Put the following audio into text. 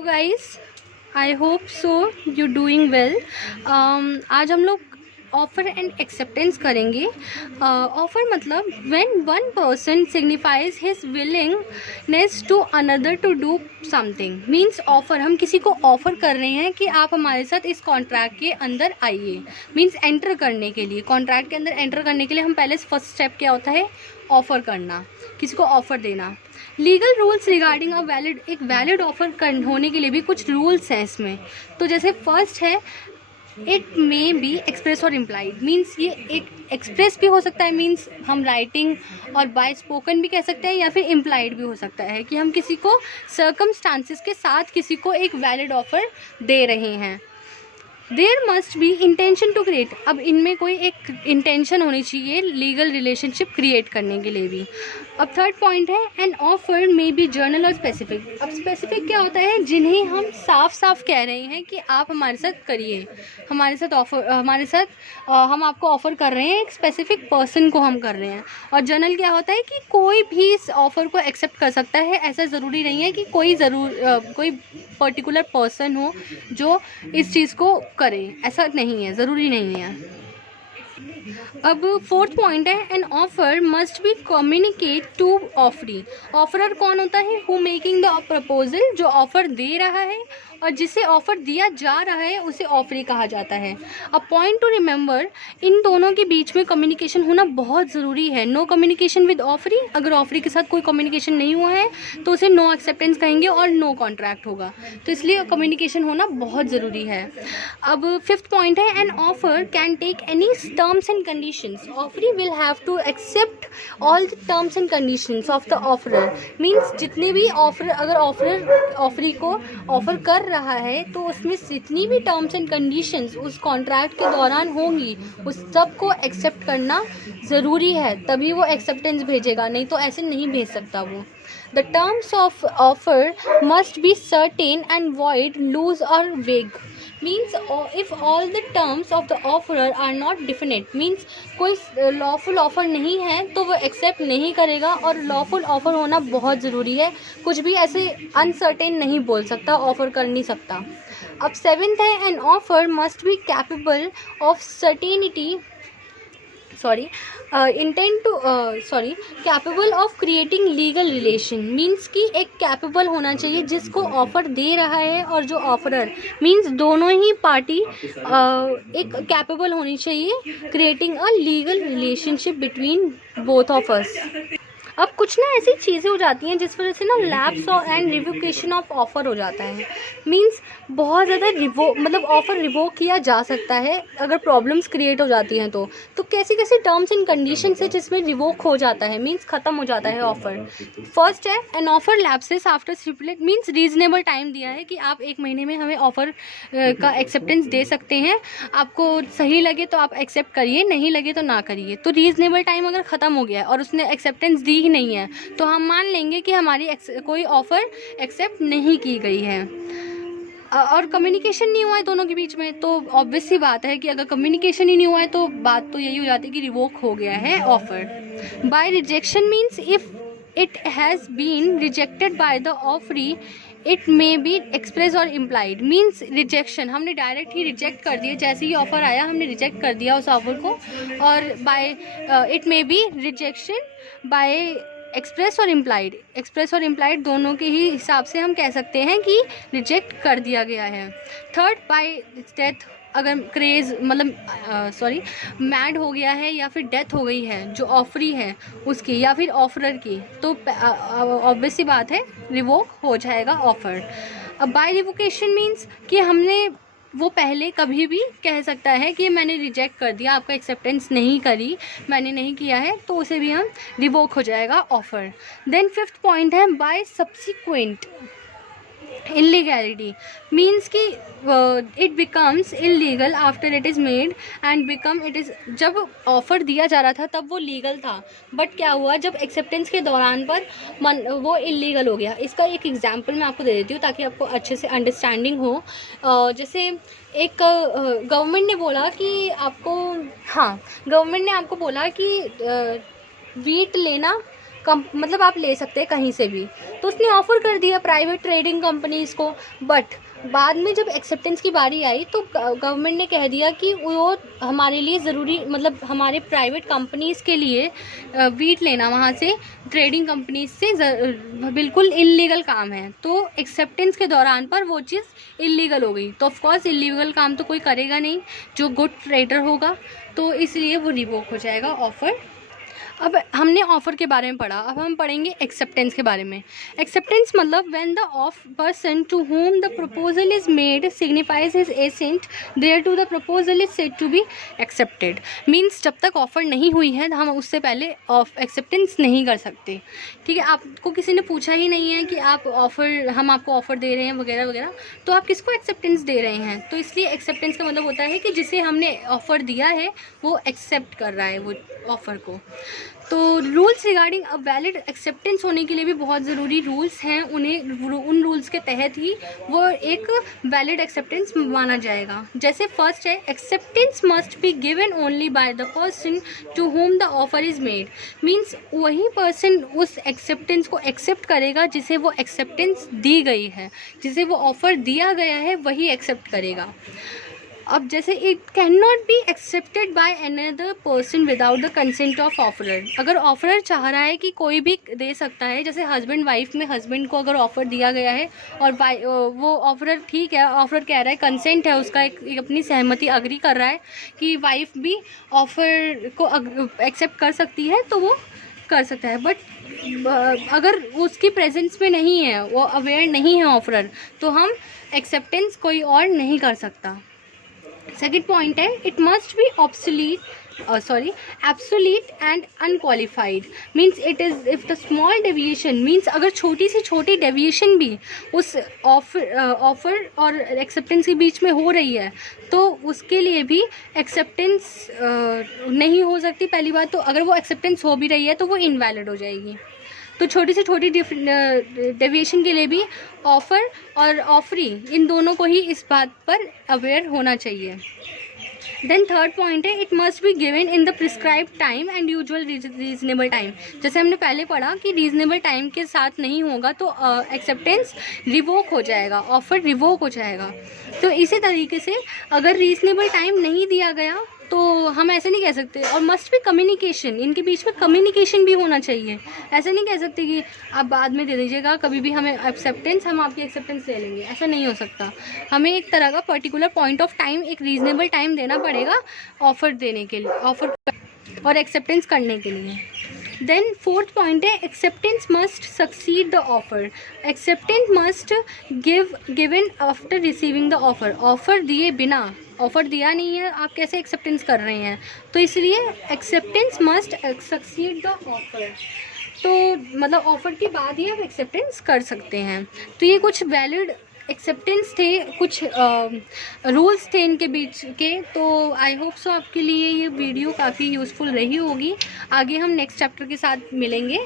Hello guys, I hope so you doing well. आज हम लोग ऑफर एंड एक्सेप्टेंस करेंगे। ऑफर मतलब when one person signifies his willingness to another to do something. Means offer, हम किसी को offer कर रहे हैं कि आप हमारे साथ इस कॉन्ट्रैक्ट के अंदर आइए। मीन्स एंटर करने के लिए, कॉन्ट्रैक्ट के अंदर एंटर करने के लिए हम पहले फर्स्ट स्टेप क्या होता है, ऑफ़र करना, किसी को ऑफ़र देना। Legal rules regarding a valid, एक वैलिड ऑफ़र होने के लिए भी कुछ रूल्स हैं इसमें। तो जैसे फर्स्ट है, इट मे बी एक्सप्रेस और इम्प्लाइड। मीन्स ये एक एक्सप्रेस भी हो सकता है, मीन्स हम राइटिंग और बाय स्पोकन भी कह सकते हैं, या फिर इम्प्लाइड भी हो सकता है कि हम किसी को सर्कमस्टांसिस के साथ किसी को एक वैलिड ऑफ़र दे रहे हैं। There must be intention to create, अब इनमें कोई एक इंटेंशन होनी चाहिए लीगल रिलेशनशिप क्रिएट करने के लिए भी। अब थर्ड पॉइंट है, an offer may be journal और स्पेसिफिक। अब स्पेसिफिक क्या होता है, जिन्हें हम साफ साफ कह रहे हैं कि आप हमारे साथ करिए, हमारे साथ ऑफर, हमारे साथ हम आपको ऑफ़र कर रहे हैं, एक स्पेसिफिक पर्सन को हम कर रहे हैं। और जर्नल क्या होता है कि कोई भी इस ऑफ़र को एक्सेप्ट कर सकता है, ऐसा ज़रूरी नहीं है कि कोई पर्टिकुलर पर्सन हो जो इस चीज़ को करे, ऐसा नहीं है, ज़रूरी नहीं है। अब फोर्थ पॉइंट है, an offer must be communicate to offeree. Offeror कौन होता है, हु मेकिंग द प्रपोजल, जो ऑफर दे रहा है और जिसे ऑफर दिया जा रहा है उसे ऑफरी कहा जाता है। अ पॉइंट टू रिमेंबर, इन दोनों के बीच में कम्युनिकेशन होना बहुत ज़रूरी है। नो कम्युनिकेशन विद ऑफरी, अगर ऑफरी के साथ कोई कम्युनिकेशन नहीं हुआ है तो उसे नो एक्सेप्टेंस कहेंगे और नो कॉन्ट्रैक्ट होगा। तो इसलिए कम्युनिकेशन होना बहुत ज़रूरी है। अब फिफ्थ पॉइंट है, an offer can take any terms and conditions. Offeree will have to accept all the terms and conditions of the offeror. Means जितने भी ऑफर, अगर ऑफरी को ऑफर कर रहा है तो उसमें जितनी भी टर्म्स एंड कंडीशंस उस कॉन्ट्रैक्ट के दौरान होंगी उस सब को एक्सेप्ट करना ज़रूरी है, तभी वो एक्सेप्टेंस भेजेगा, नहीं तो ऐसे नहीं भेज सकता वो। The terms of offer must be certain and void, loose और vague. Means if all the terms of the offeror are not definite, means कोई लॉफुल ऑफर नहीं है तो वो एक्सेप्ट नहीं करेगा, और लॉफुल ऑफर होना बहुत ज़रूरी है। कुछ भी ऐसे अनसर्टेन नहीं बोल सकता, ऑफर कर नहीं सकता। अब सेवेंथ है, an offer must be capable of certainty, capable of creating legal relation. Means कि एक कैपेबल होना चाहिए जिसको ऑफ़र दे रहा है और जो ऑफरर, मीन्स दोनों ही पार्टी एक कैपेबल होनी चाहिए creating a legal relationship between both of us. अब कुछ ना ऐसी चीज़ें हो जाती हैं जिस वजह से ना lapse and revocation of offer हो जाता है। मीन्स बहुत ज़्यादा मतलब ऑफ़र रिवोक किया जा सकता है अगर प्रॉब्लम्स क्रिएट हो जाती हैं। तो कैसी कैसी टर्म्स एंड कंडीशंस है जिसमें रिवोक हो जाता है, मीन्स ख़त्म हो जाता है ऑफ़र। फर्स्ट है, N offer lapses after stipulate, means reasonable time दिया है कि आप 1 महीने में हमें ऑफ़र का एक्सेप्टेंस दे सकते हैं, आपको सही लगे तो आप एक्सेप्ट करिए, नहीं लगे तो ना करिए। तो रीज़नेबल टाइम अगर ख़त्म हो गया और उसने एक्सेप्टेंस दी ही नहीं है तो हम मान लेंगे कि हमारी कोई ऑफ़र एक्सेप्ट नहीं की गई है। और कम्युनिकेशन नहीं हुआ है दोनों के बीच में, तो ऑब्वियस सी बात है कि अगर कम्युनिकेशन ही नहीं हुआ है तो बात तो यही हो जाती है कि रिवोक हो गया है offer. By rejection means if it has been rejected by the offeree, it may be express और इम्प्लाइड। मीन्स रिजेक्शन, हमने डायरेक्ट ही रिजेक्ट कर दिया, जैसे ही ऑफ़र आया हमने रिजेक्ट कर दिया उस ऑफ़र को। और by it may be rejection by express और इम्प्लाइड, एक्सप्रेस और इम्प्लाइड दोनों के ही हिसाब से हम कह सकते हैं कि रिजेक्ट कर दिया गया है। थर्ड, बाय डेथ, अगर क्रेज़ मतलब मैड हो गया है या फिर डेथ हो गई है जो ऑफरी है उसकी या फिर ऑफरर की, तो ऑब्वियस सी बात है रिवोक हो जाएगा ऑफ़र। अब बाय रिवोकेशन मीन्स कि हमने वो पहले कभी भी कह सकता है कि मैंने रिजेक्ट कर दिया, आपका एक्सेप्टेंस नहीं करी, मैंने नहीं किया है, तो उसे भी हम रिवोक हो जाएगा ऑफ़र। देन फिफ्थ पॉइंट है, बाय सब्सिक्वेंट इलीगैलिटी। मीन्स कि it becomes illegal after it is made and become it is, जब ऑफ़र दिया जा रहा था तब वो लीगल था, बट क्या हुआ जब एक्सेप्टेंस के दौरान पर वो इलीगल हो गया। इसका एक एग्जांपल मैं आपको दे देती हूँ ताकि आपको अच्छे से अंडरस्टैंडिंग हो। जैसे एक गवर्नमेंट ने बोला कि आपको, गवर्नमेंट ने आपको बोला कि वीट लेना मतलब आप ले सकते हैं कहीं से भी। तो उसने ऑफ़र कर दिया प्राइवेट ट्रेडिंग कंपनीज़ को, बट बाद में जब एक्सेप्टेंस की बारी आई तो गवर्नमेंट ने कह दिया कि वो हमारे लिए ज़रूरी, मतलब हमारे प्राइवेट कंपनीज़ के लिए वीट लेना वहाँ से ट्रेडिंग कंपनीज से बिल्कुल इल्लीगल काम है। तो एक्सेप्टेंस के दौरान पर वो चीज़ इल्लीगल हो गई, तो ऑफकोर्स इल्लीगल काम तो कोई करेगा नहीं जो गुड ट्रेडर होगा, तो इसलिए वो रिवोक हो जाएगा ऑफ़र। अब हमने ऑफ़र के बारे में पढ़ा, अब हम पढ़ेंगे एक्सेप्टेंस के बारे में। एक्सेप्टेंस मतलब when the off person to whom the proposal is made signifies his assent there to the proposal is said to be accepted. Means जब तक ऑफ़र नहीं हुई है हम उससे पहले एक्सेप्टेंस नहीं कर सकते। ठीक है, आपको किसी ने पूछा ही नहीं है कि आप ऑफ़र, हम आपको ऑफ़र दे रहे हैं वगैरह वगैरह, तो आप किसको एक्सेप्टेंस दे रहे हैं? तो इसलिए एक्सेप्टेंस का मतलब होता है कि जिसे हमने ऑफ़र दिया है वो एक्सेप्ट कर रहा है वो ऑफ़र को। तो rules regarding a valid acceptance होने के लिए भी बहुत ज़रूरी रूल्स हैं, उन रूल्स के तहत ही वो एक वैलिड एक्सेप्टेंस माना जाएगा। जैसे फर्स्ट है, acceptance must be given only by the person to whom the offer is made. Means वही पर्सन उस एक्सेप्टेंस को एक्सेप्ट करेगा जिसे वो एक्सेप्टेंस दी गई है, जिसे वो ऑफ़र दिया गया है वही एक्सेप्ट करेगा। अब जैसे it can not be accepted by another person without the consent of offeror. अगर ऑफरर चाह रहा है कि कोई भी दे सकता है, जैसे हस्बैंड वाइफ में हस्बैंड को अगर ऑफ़र दिया गया है और वो ऑफरर, ठीक है, ऑफरर कह रहा है, कंसेंट है उसका, एक अपनी सहमति अग्री कर रहा है कि वाइफ भी ऑफ़र को एक्सेप्ट कर सकती है, तो वो कर सकता है। बट अगर उसकी प्रेजेंस में नहीं है, वो अवेयर नहीं है ऑफरर, तो हम एक्सेप्टेंस कोई और नहीं कर सकता। सेकेंड पॉइंट है, it must be absolute and unqualified. Means it is if the small deviation, means अगर छोटी से छोटी डेविएशन भी उस ऑफर और एक्सेप्टेंस के बीच में हो रही है तो उसके लिए भी एक्सेप्टेंस नहीं हो सकती। पहली बात तो अगर वो एक्सेप्टेंस हो भी रही है तो वो इनवैलिड हो जाएगी। तो छोटी से छोटी डेविएशन के लिए भी ऑफ़र और ऑफरी, इन दोनों को ही इस बात पर अवेयर होना चाहिए। देन थर्ड पॉइंट है, it must be given in the prescribe time and usual reasonable time. जैसे हमने पहले पढ़ा कि रीजनेबल टाइम के साथ नहीं होगा तो एक्सेप्टेंस रिवोक हो जाएगा, ऑफ़र रिवोक हो जाएगा। तो इसी तरीके से अगर रीजनेबल टाइम नहीं दिया गया तो हम ऐसे नहीं कह सकते। और मस्ट भी कम्युनिकेशन, इनके बीच में कम्युनिकेशन भी होना चाहिए। ऐसे नहीं कह सकते कि आप बाद में दे दीजिएगा, कभी भी हमें एक्सेप्टेंस, हम आपकी एक्सेप्टेंस ले लेंगे, ऐसा नहीं हो सकता। हमें एक तरह का पर्टिकुलर पॉइंट ऑफ टाइम, एक रीजनेबल टाइम देना पड़ेगा ऑफ़र देने के लिए, ऑफ़र और एक्सेप्टेंस करने के लिए। देन फोर्थ पॉइंट है, acceptance must succeed the offer. Acceptance must given after receiving the offer. Offer दिए बिना, ऑफ़र दिया नहीं है, आप कैसे एक्सेप्टेंस कर रहे हैं? तो इसलिए acceptance must succeed the offer. तो मतलब ऑफ़र के बाद ही आप एक्सेप्टेंस कर सकते हैं। तो ये कुछ वैलिड एक्सेप्टेंस थे, कुछ रूल्स थे इनके बीच के। तो आई होप सो आपके लिए ये वीडियो काफ़ी यूज़फुल रही होगी। आगे हम नेक्स्ट चैप्टर के साथ मिलेंगे।